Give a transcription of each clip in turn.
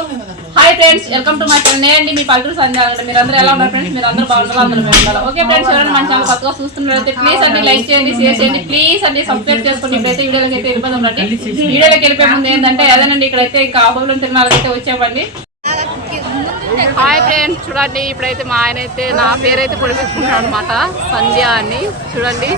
Hi friends, welcome to my channel. నేను మీ పల్లెటూరు సంధ్య. మీరు అందరూ ఎలా ఉన్నారు ఫ్రెండ్స్? మీరు అందరూ బాగుంటారు, అందరూ బాగుంటారు. ఓకే ఫ్రెండ్స్, ఎవరైనా మన ఛానల్ కొత్తగా చూస్తున్నట్లయితే ప్లీజ్ అండి లైక్ చేయండి, షేర్ చేయండి, ప్లీజ్ అండి సబ్స్క్రైబ్ చేసుకోండి. ఇప్పుడైతే వీడియోలోకి అయితే వెళ్ళిపోదాం రండి. వీడియోలోకి వెళ్ళిపోయే ముందు ఏంటంటే అదేనండి, ఇక్కడైతే ఇంకా ఆహోబిలం తిరునాళ్ళకి అయితే వచ్చామండి. హాయ్ ఫ్రెండ్స్, చూడండి ఇప్పుడైతే మా ఆయన అయితే నా పేరైతే పొడిపించుకుంటాడు అనమాట, సంధ్య అని. చూడండి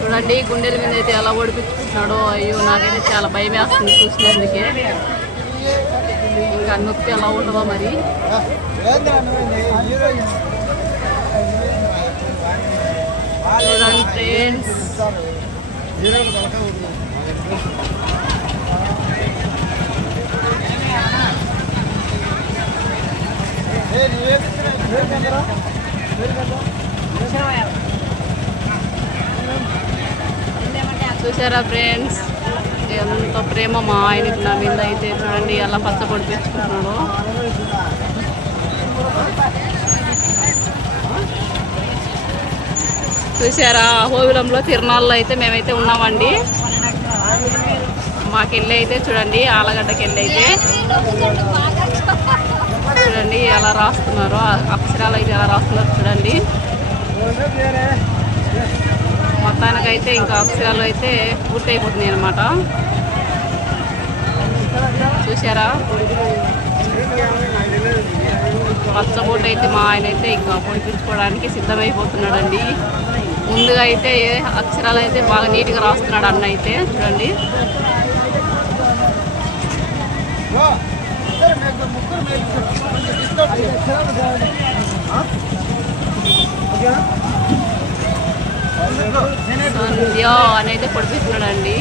చూడండి గుండెల మీద అయితే ఎలా ఓడిపించుకుంటున్నాడో. అయ్యో నాకైతే చాలా భయం వేస్తుంది చూసినందుకే. ఇంకా నొప్పి ఎలా ఉండవో మరి. చూడండి ఫ్రెండ్స్, చూసారా ఫ్రెండ్స్ ఎంత ప్రేమ మా ఆయనకి నా మీద అయితే. చూడండి ఎలా పచ్చ పొడిపించుకున్నాడు. చూసారా అహోబిలంలో తిరునాళ్ళలో అయితే మేమైతే ఉన్నామండి. మాకెళ్ళి అయితే చూడండి ఆలగడ్డకి వెళ్ళి అయితే చూడండి ఎలా రాస్తున్నారు, అక్షరాలు అయితే ఎలా రాస్తున్నారు చూడండి. మొత్తానికైతే ఇంకా అక్షరాలు అయితే పూర్తయిపోతున్నాయి అన్నమాట. చూసారా పచ్చబోటు అయితే మా ఆయన అయితే ఇంకా పొడిపించుకోవడానికి సిద్ధమైపోతున్నాడండి. ముందుగా అయితే అక్షరాలు అయితే బాగా నీట్గా రాస్తున్నాడు అన్న అయితే. చూడండి సంధ్య అని అయితే పొడిపిస్తున్నాడండి.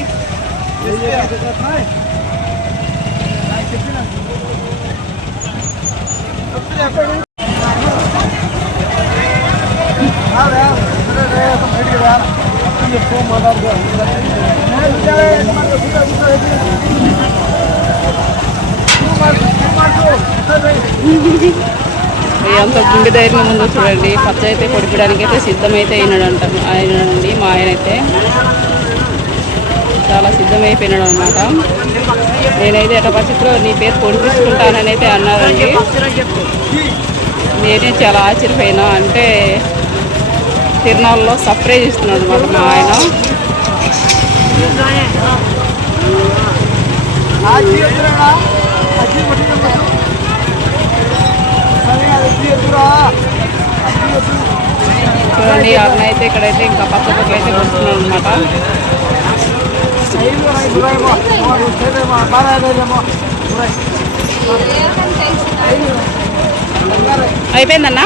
ఎంత గుండె ధైర్యం ఉందో చూడండి. పచ్చ అయితే పొడిపడానికి అయితే సిద్ధమైతే అయినాడండి మా ఆయన అయితే. చాలా సిద్ధమైపోయినాడు అనమాట. నేనైతే ఎట పరిస్థితిలో నీ పేరు పొడిపించుకుంటానని అయితే అన్నారండి. నేనే చాలా ఆశ్చర్యపోయినా. అంటే తిరునాళ్ళలో సర్ప్రైజ్ ఇస్తున్నాడు అనమాట మా ఆయన. చూడండి అన్న అయితే ఇక్కడైతే ఇంకా పచ్చబొట్లు అయితే వస్తున్నాడు అనమాట. అయిపోయిందన్నా.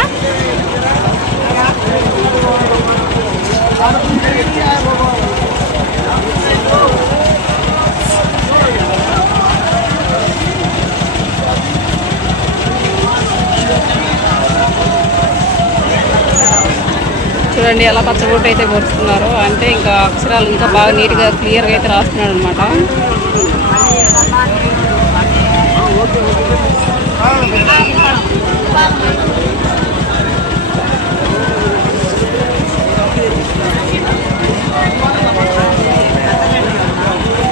చూడండి ఎలా పచ్చబొట్టు అయితే పొరుస్తున్నారు. అంటే ఇంకా అక్షరాలు ఇంకా బాగా నీట్గా క్లియర్గా అయితే రాస్తున్నాడు అనమాట.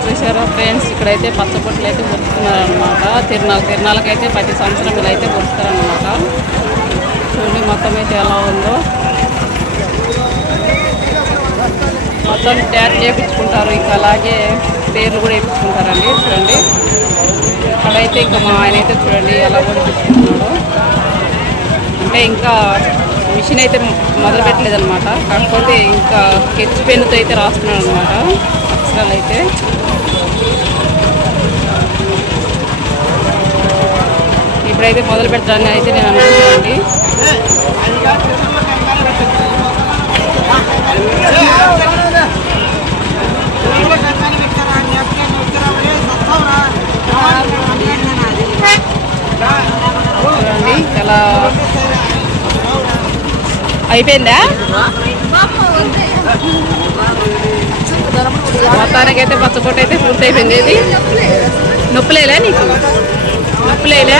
చూసారా ఫ్రెండ్స్, ఇక్కడైతే పచ్చబొట్లు అయితే పొరుస్తున్నారు అనమాట. తిరునాళ్ళకైతే ప్రతి సంవత్సరం ఇలా అయితే పొరుస్తారనమాట. చూడండి మొత్తం అయితే ఎలా ఉందో. మొత్తం ట్యాగ్ చేయించుకుంటారు, ఇంకా అలాగే పేర్లు కూడా వేయించుకుంటారండి. చూడండి అక్కడైతే ఇంకా మా ఆయన అయితే చూడండి ఎలా కూడా తెచ్చుకుంటున్నాడు. అంటే ఇంకా మిషన్ అయితే మొదలు పెట్టలేదు అనమాట. కాకపోతే ఇంకా స్కెచ్ పెన్నుతో అయితే రాస్తున్నాడు అనమాట అక్షరాలు అయితే. ఇప్పుడైతే మొదలు పెట్టాలని అయితే నేను అనుకుంటున్నానండి. చూడండి ఎలా అయిపోయిందా. మొత్తానికైతే పచ్చబొట్టు అయితే పూర్తి అయిపోయింది. ఇది నొప్పులేలే నీకు? నొప్పులేలే?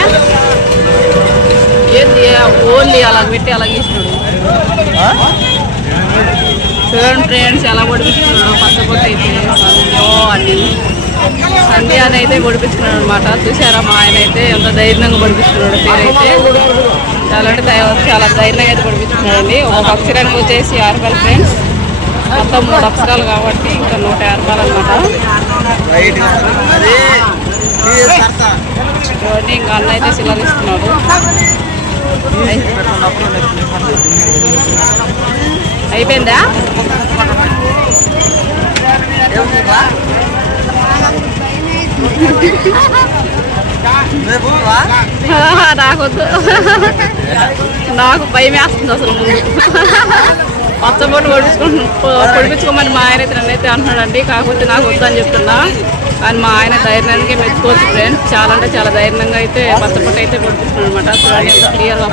ఏంది ఓన్లీ అలా పెట్టి అలా గీసినాడు. చూడండి ఫ్రెండ్స్ ఎలా పొడిపిస్తున్నాడు పచ్చబొట్టు అయితే. అయ్యో అన్నీ అని అయితే పొడిపించుకున్నాడు అనమాట. చూసారా మా ఆయన అయితే ఎంత ధైర్యంగా పొడిపించుకున్నాడు. పేరైతే చాలా అంటే చాలా ధైర్యంగా అయితే పొడిపించుకున్నాడండి. ఒక అక్షరానికి వచ్చేసి 6 రూపాయలు ఫ్రెండ్స్. మొత్తం 3 అక్షరాలు కాబట్టి ఇంకా 150 రూపాయలు అనమాట. చూడండి ఇంకా అన్న అయితే శిలరిస్తున్నాడు. అయిపోయిందా? నాకొద్దు, నాకు భయం వేస్తుంది అసలు. ముందు పచ్చబొట్టు పొడిపించుకోమని మా ఆయన అయితే నన్నైతే అంటున్నాడండి. కాకపోతే నాకు వద్దు అని చెప్తున్నా. కానీ మా ఆయన ధైర్యానికి మెచ్చుకోవచ్చు ఫ్రెండ్స్. చాలా అంటే చాలా ధైర్యంగా అయితే పచ్చబొట్టు అయితే పొడిపిస్తున్నాడు అనమాట. చూడండి క్లియర్గా.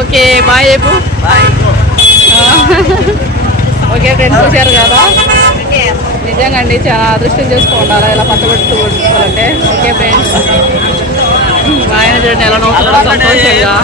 ఓకే బాయ్ చెప్పు. ఓకే ఫ్రెండ్స్, చూశారు కదా, నిజంగా అండి చాలా అదృష్టం చేసుకోవాలి ఇలా పచ్చబొట్టు పొడుచుకోవాలంటే. ఓకే ఫ్రెండ్స్, మా ఆయన చూడండి ఎలా నవ్వుతున్నాడో సంతోషంగా.